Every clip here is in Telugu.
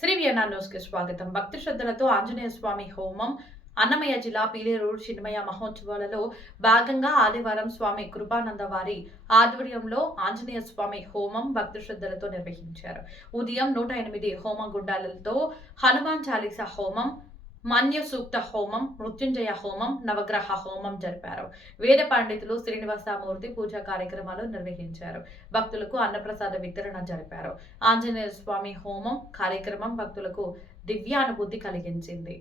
శ్రీ వియన్నా న్యూస్ కి స్వాగతం. భక్తి శ్రద్ధలతో ఆంజనేయ స్వామి హోమం అన్నమయ్య జిల్లా పీలేరు చిన్మయ మహోత్సవాలలో భాగంగా ఆదివారం స్వామి కృపానంద వారి ఆధ్వర్యంలో ఆంజనేయ స్వామి హోమం భక్తి శ్రద్ధలతో నిర్వహించారు. ఉదయం 108 హోమ గుండాలతో హనుమాన్ చాలీసా హోమం, మన్య సూక్త హోమం, మృత్యుంజయ హోమం, నవగ్రహ హోమం జరిపారు. వేద పండితులు శ్రీనివాసమూర్తి పూజా కార్యక్రమాలు నిర్వహించారు. భక్తులకు అన్నప్రసాద వితరణ జరిపారు. ఆంజనేయ స్వామి హోమం కార్యక్రమం భక్తులకు దివ్యానుభూతి కలిగించింది.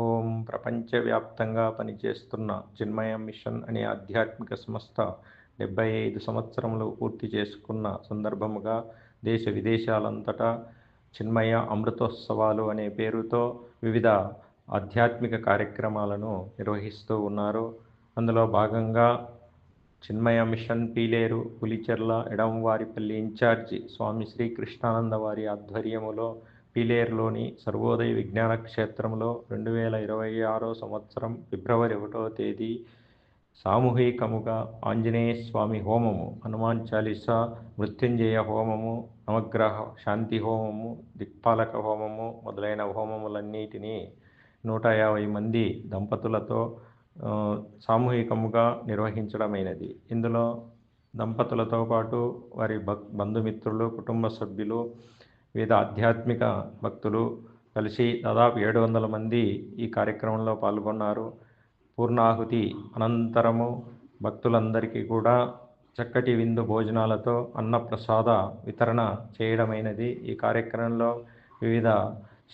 ఓం ప్రపంచవ్యాప్తంగా పనిచేస్తున్న చిన్మయ మిషన్ అనే ఆధ్యాత్మిక సంస్థ 75 సంవత్సరములు పూర్తి చేసుకున్న సందర్భముగా దేశ విదేశాలంతటా చిన్మయ అమృతోత్సవాలు అనే పేరుతో వివిధ ఆధ్యాత్మిక కార్యక్రమాలను నిర్వహిస్తూ ఉన్నారు. అందులో భాగంగా చిన్మయ మిషన్ పీలేరు, పులిచెర్ల, ఎడమవారిపల్లి ఇన్ఛార్జి స్వామి శ్రీ కృష్ణానంద వారి ఆధ్వర్యములో పీలేరులోని సర్వోదయ విజ్ఞాన క్షేత్రంలో 2026 సంవత్సరం ఫిబ్రవరి 1వ తేదీ సామూహికముగా ఆంజనేయ స్వామి హోమము, హనుమాన్ చాలీసా, మృత్యుంజయ హోమము, నవగ్రహ శాంతి హోమము, దిక్పాలక హోమము మొదలైన హోమములన్నిటినీ 150 మంది దంపతులతో సామూహికముగా నిర్వహించడమైనది. ఇందులో దంపతులతో పాటు వారి బంధుమిత్రులు, కుటుంబ సభ్యులు, వివిధ ఆధ్యాత్మిక భక్తులు కలిసి దాదాపు 700 మంది ఈ కార్యక్రమంలో పాల్గొన్నారు. పూర్ణాహుతి అనంతరము భక్తులందరికీ కూడా చక్కటి విందు భోజనాలతో అన్నప్రసాద వితరణ చేయడమైనది. ఈ కార్యక్రమంలో వివిధ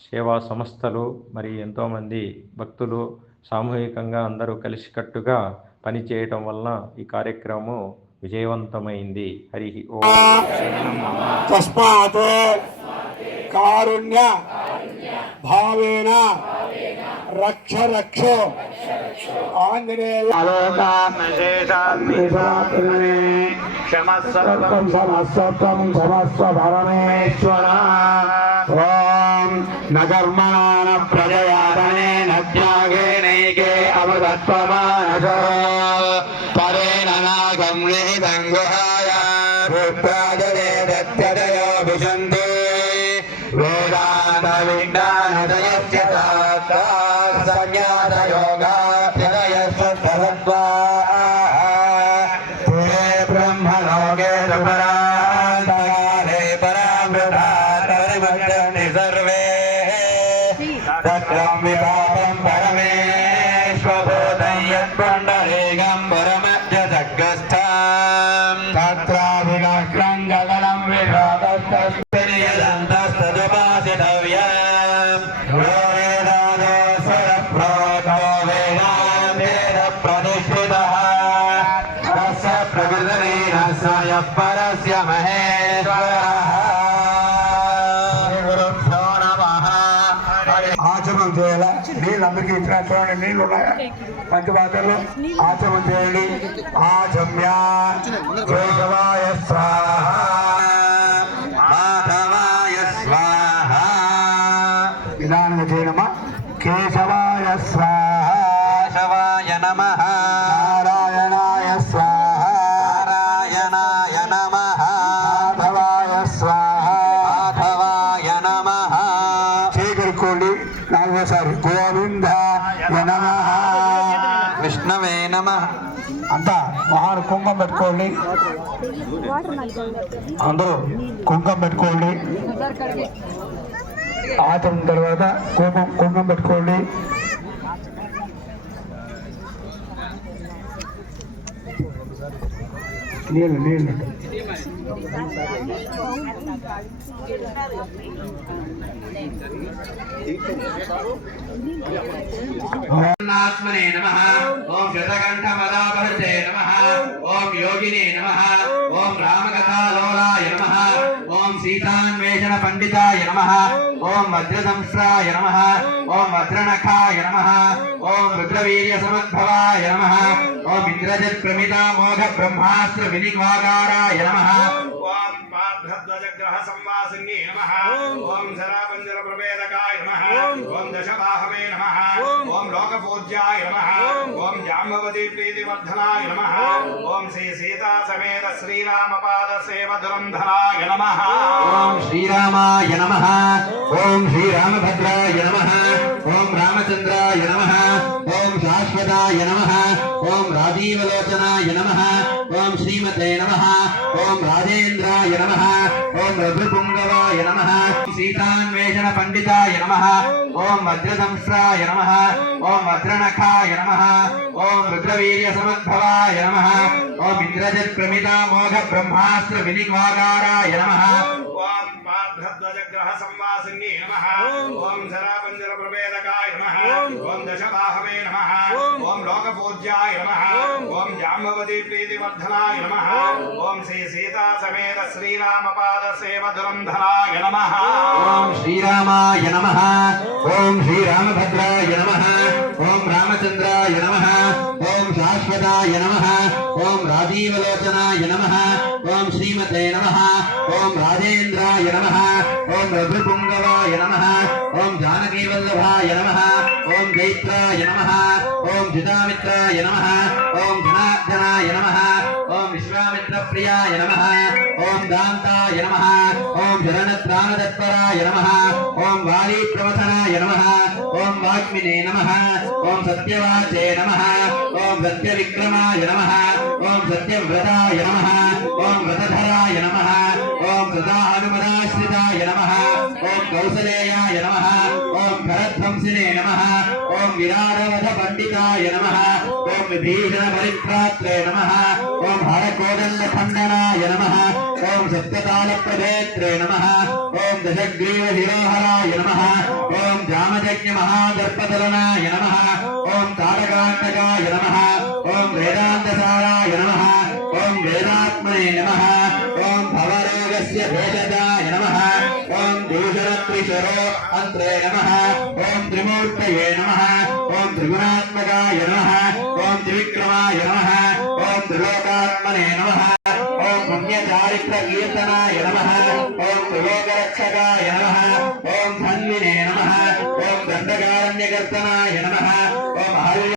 సేవా సంస్థలు మరి ఎంతోమంది భక్తులు సామూహికంగా అందరూ కలిసికట్టుగా పనిచేయటం వలన ఈ కార్యక్రమం విజయవంతమైంది. హరి ఓం. తస్మాత్ కారుణ్య భావేన రక్ష రక్షో ఆంజనేయ క్షమస్వం సమస్వ పరమేశ్వర. ఓం నగర్మణ ప్రజయాతనే నత్యాగే నైకే అమృతత్వమానస పరేణ నాగం నిహితంగుహాయ రూపాదనే దత్యదయో విశంతి వేదాంత విజ్ఞానదయస్య సంజ్ఞాత యోగాభ్యదయస్వ తరత్వా తే బ్రహ్మలోకే సుపరాంతకాలే పరామృతాతరిమజ్జంతి సర్వే తత్రం విపాపం పరమేశ్వభూతం యత్పుండరీకం పరమధ్య జగ్గస్థం తత్రాభినష్టం గగనం విషాదస్తదుపాసితవ్యం వేదాదోస్వరప్రోతో వేదాంతేన ప్రతిష్ఠితః తస్య ప్రకృతిరస్య పరస్య మహేశ్వరః. గురుభ్యో నమః. ఆచమనం చేయాల. నీళ్ళు అందరికీ ఇచ్చిన చూడండి, నీళ్ళు ఉన్నాయా పంచపాత్రలు? ఆచమనం చేయండి. ఆచమ్య కేశవాయ స్వాహ, మాధవాయ స్వాహ. నిదానంగా చేయడమా. కేశవాయ స్వాహ, కేశవాయ నమః. నారాయణాయ స్వాహ, నారాయణాయ నమః. మాధవాయ స్వాహ, మాధవాయ నమః. చేయగలుకోండి. ఇంకోసారి గోవిందాయ నమః విష్ణవే నమః. అంతా మహాన్ కుంకుమ పెట్టుకోండి, అందరూ కుంకుమ పెట్టుకోండి. ఆచరణ తర్వాత కుంకుమ పెట్టుకోండి. నీళ్ళు ఓంనాత్మనే నమః. ఓం శతకంఠపదాభర్తే నమః. ఓం యోగినే నమః. ఓం రామకథాలోలాయ నమః. ఓం సీతాన్వేషణ పండితాయ నమః. ఓం వజ్రదంశ్రాయ నమః. ఓం వజ్రనఖాయ నమః. ఓం రుద్రవీర్య సమద్భవాయ నమః. ఓం ఇంద్రజిత్ ప్రమితామోఘ బ్రహ్మాస్త్ర వినివాగారాయ నమః. ఓం పార్థధ్వజగ్రహ సంవాసిన్యే నమః. ఓం శరాపంజర ప్రవేదకాయ నమః. ఓం దశబాహవే నమః. ఓం లోకపూజ్యాయ నమః. ఓం జాంబవతి ప్రీతివర్ధనాయ నమః. ఓం శ్రీ సీతా సమేత శ్రీరామపాద సేవధురంధరాయ నమః. ఓం శ్రీరామాయ నమః. ఓం శ్రీరామభద్రాయ నమః. ఓం రామచంద్రాయ నమః. ఓం శాశ్వతాయ నమః. ఓం రాజీవలోచనాయ నమః. ఓం శ్రీమతే నమః. ఓం రాజేంద్రాయ నమః. ఓం రఘుపుంగవాయ నమః. సీతాన్వేషణ పండితాయ నమః. ఓం వజ్రదంశ్రాయ నమః. ఓం వజ్రనఖాయ నమః. ఓం రుద్రవీర్య సమద్భవాయ నమః. ఓం ఇంద్రజిత్ ప్రమితామోఘ బ్రహ్మాస్త్ర వినివాగారాయ నమః. ఓం పార్థధ్వజగ్రహ సంవాసిన్యే నమః. ఓం శరాపంజర ప్రవేదకాయ నమః. ఓం దశబాహవే నమః. ఓం లోకపూజ్యాయ నమః. ఓం జాంబవతి ప్రీతివర్ధనాయ నమః. ఓం శ్రీ సీతా సమేత శ్రీరామపాద సేవధురంధరాయ నమః. ఓం శ్రీరామాయ నమః. ఓం శ్రీరామభద్రాయ నమః. ఓం రామచంద్రాయ నమః. ఓం శాశ్వతాయ నమః. ఓం రాజీవలోచనాయ నమః. ఓం శ్రీమతే నమః. ఓం రాజేంద్రాయ నమః. ఓం రఘుపుంగవాయ నమః. ఓం జానకీవల్లభాయ నమః. ఓం జైత్రాయ నమః. ఓం జితామిత్రాయ నమః. ఓం జనార్దనాయ నమః. ఓం విశ్వామిత్రప్రియాయ నమః. ఓం దాంతాయ నమః. ఓం శరణత్రాణతత్పరాయ నమః. ఓం వాలీప్రవసనాయ నమః. ఓం వాగ్మినే నమః. ఓం సత్యవాచే నమః. ఓం సత్యవిక్రమాయ నమః. ఓం సత్యవ్రతాయ నమః. ఓం వ్రతధరాయ నమః. ఓం సదానుమదాశ్రితాయ నమః. ఓం కౌసలేయాయ నమః. ఓం ఖరధ్వంసినే నమః. ఓం విరాడవధ పండితాయ నమః. ఓం విభీషణ పరిత్రాత్రే నమః. ఓం హరకోదండ ఖండనాయ నమః. ఓం సత్యతాళ ప్రవేత్రే నమః. ఓం దశగ్రీవ శిరోహరాయ నమః. ఓం జామయజ్ఞ మహాదర్పదలనాయ నమః. ఓం తారకాంతకాయ నమః. ఓం వేదాంతసారాయ నమః. ఓం వేదాత్మనే నమః. ఓం భవరోగస్య భేషజాయ నమః. ఓం దూషణత్రిశరో అంత్రే నమః. ఓం త్రిమూర్తయే నమః. ఓం త్రిగుణాత్మకాయ నమః. ఓం త్రివిక్రమాయ నమః. ఓం త్రిలోకాత్మనే నమః. ఓం పుణ్యచారిత్ర కీర్తనాయ నమః. ఓం త్రిలోకరక్షకాయ నమః. ఓం ధన్వినే నమః. ఓం దండకారణ్యకర్తనాయ నమః.